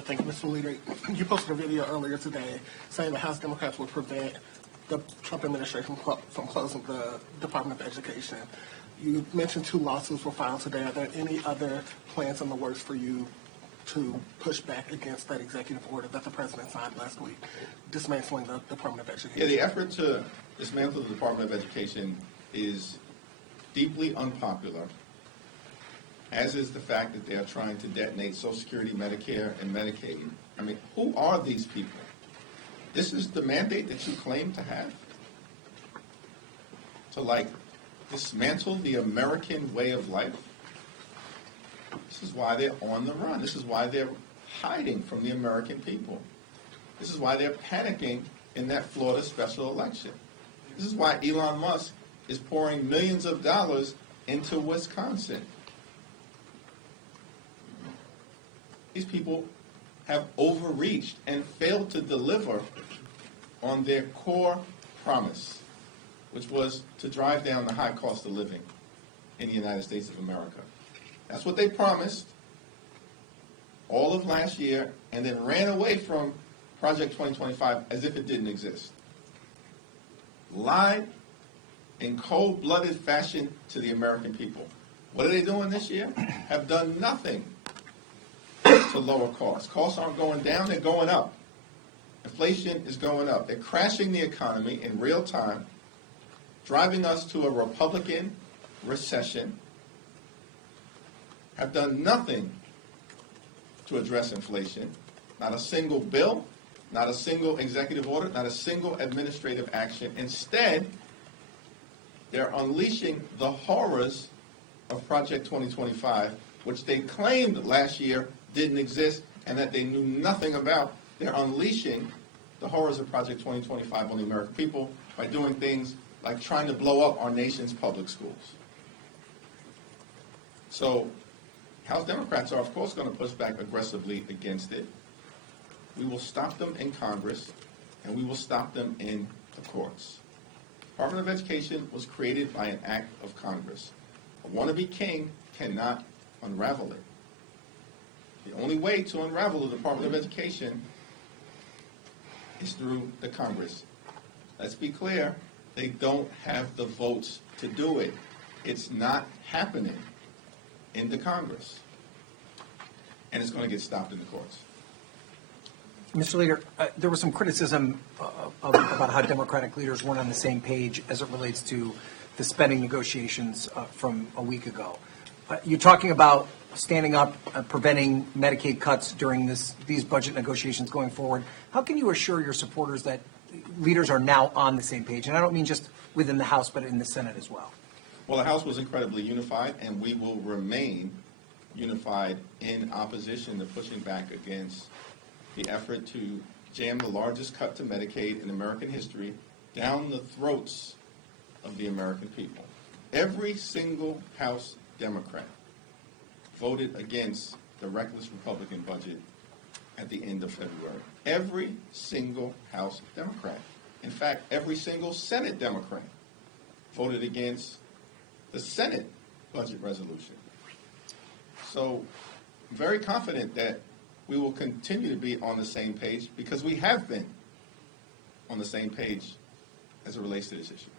Thank you, Mr. Leader. You posted a video earlier today saying the House Democrats will prevent the Trump administration from closing the Department of Education. You mentioned 2 lawsuits were filed today. Are there any other plans in the works for you to push back against that executive order that the president signed last week, dismantling the Department of Education? Yeah, the effort to dismantle the Department of Education is deeply unpopular, as is the fact that they are trying to detonate Social Security, Medicare, and Medicaid. I mean, who are these people? This is the mandate that you claim to have? To, dismantle the American way of life? This is why they're on the run. This is why they're hiding from the American people. This is why they're panicking in that Florida special election. This is why Elon Musk is pouring millions of dollars into Wisconsin. These people have overreached and failed to deliver on their core promise, which was to drive down the high cost of living in the United States of America. That's what they promised all of last year, and then ran away from Project 2025 as if it didn't exist. Lied in cold-blooded fashion to the American people. What are they doing this year? Have done nothing to lower costs. Costs aren't going down, they're going up. Inflation is going up. They're crashing the economy in real time, driving us to a Republican recession. Have done nothing to address inflation. Not a single bill, not a single executive order, not a single administrative action. Instead, they're unleashing the horrors of Project 2025, which they claimed last year didn't exist and that they knew nothing about. They're unleashing the horrors of Project 2025 on the American people by doing things like trying to blow up our nation's public schools. So House Democrats are, of course, going to push back aggressively against it. We will stop them in Congress, and we will stop them in the courts. The Department of Education was created by an act of Congress. A wannabe king cannot unravel it. The only way to unravel the Department of Education is through the Congress. Let's be clear, they don't have the votes to do it. It's not happening in the Congress. And it's going to get stopped in the courts. Mr. Leader, there was some criticism about how Democratic leaders weren't on the same page as it relates to the spending negotiations from a week ago. You're talking about standing up, preventing Medicaid cuts during these budget negotiations going forward. How can you assure your supporters that leaders are now on the same page? And I don't mean just within the House, but in the Senate as well. Well, the House was incredibly unified, and we will remain unified in opposition to pushing back against the effort to jam the largest cut to Medicaid in American history down the throats of the American people. Every single House Democrat voted against the reckless Republican budget at the end of February. Every single House Democrat. In fact, every single Senate Democrat voted against the Senate budget resolution. So I'm very confident that we will continue to be on the same page because we have been on the same page as it relates to this issue.